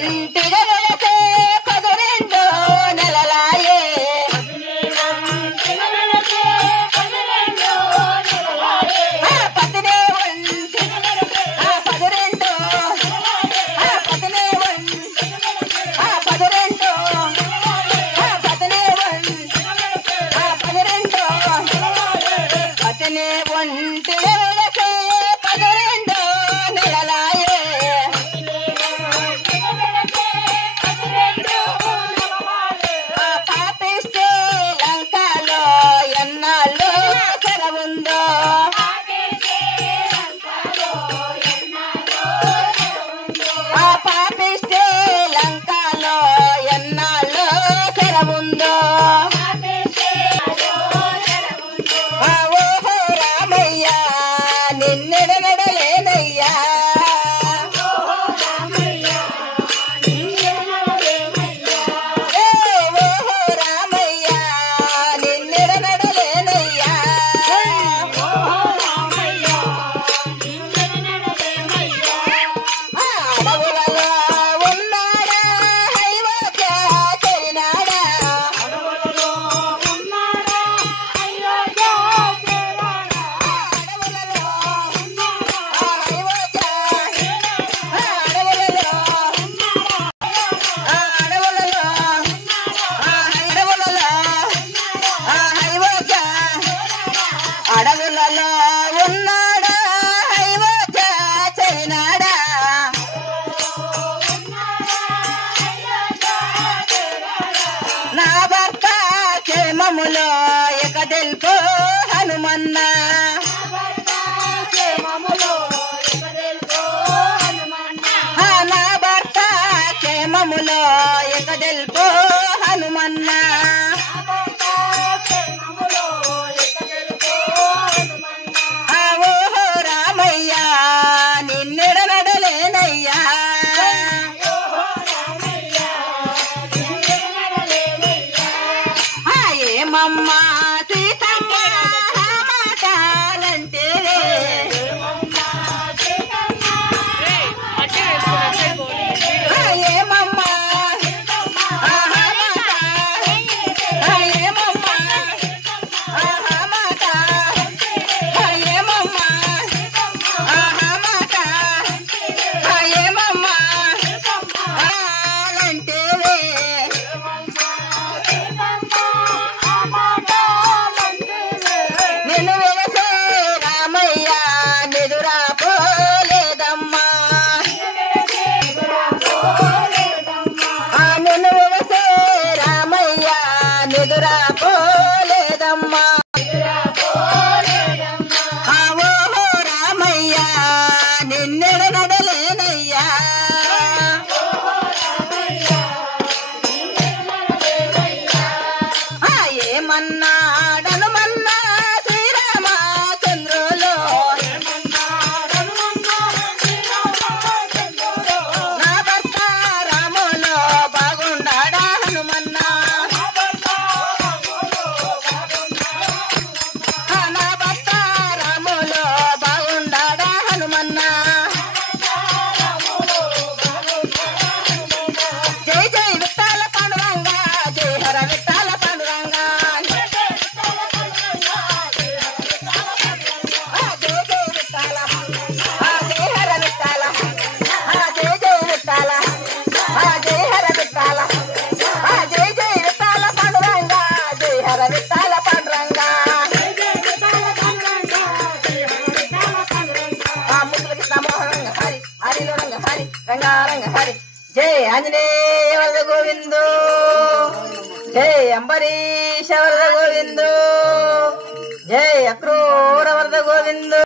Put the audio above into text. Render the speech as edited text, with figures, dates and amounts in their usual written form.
ఒంటిగా వెళతే 12 నెలలాయే పతినే ఒంటి 12 పతినే ఒంటి 12 పతినే ఒంటి 12 పతినే ఒంటిగా వెళతే 12 నెలలాయే పాపిస్తే లంకలో ఎన్నాళ్ళు సెలవుందో పాపిస్తే లంకలో ఎన్నాళ్ళు సెలవుందో ఓహో రామయ్య నిన్నెడనడలేనయ్యా ఓహో రామయ్య నిన్నెడనడలేనయ్యా అడవులలో ఉన్నాడా హైవోజా చెరినాడా అడవులలో హైవోజా అడవులలో అడవులలో హైవోజా అడవులలో ఉన్నాడా హైవోజా చెరినాడా నా భర్త క్షేమములో ఇక తెలుపు హనుమన్న నా భర్త క్షేమములో ఇక తెలుపు హనుమన్న ఓహో రామయ్య నిన్నెడనడలేనయ్యా ఏమమ్మ సీతమ్మ మాటాలంటే ఏమమ్మ ఏమమ్మ మాట ఏమమ్మ మాట ఏమమ్మ అంటే నిన్ను వెలసే రామయ్య నిదురా పోలేదమ్మా నిన్ను వెలసే రామయ్య నిదురా పోలేదమ్మా ఓహో రామయ్య నిన్నెడనడలేనయ్యా ఏమన్నాడనుమన్నా శ్రీరామచంద్రులో నా భర్త రాములో బాగుండాడా హనుమన్నా నా భర్త రాములో బాగుండాడా హనుమన్నా జై జై విఠాల పాండురంగా జై హర విఠాల పాండురంగా జై ఆంజనేయ వరద గోవిందో జై అంబరీష వరద గోవిందో జై అక్రూర వరద గోవిందో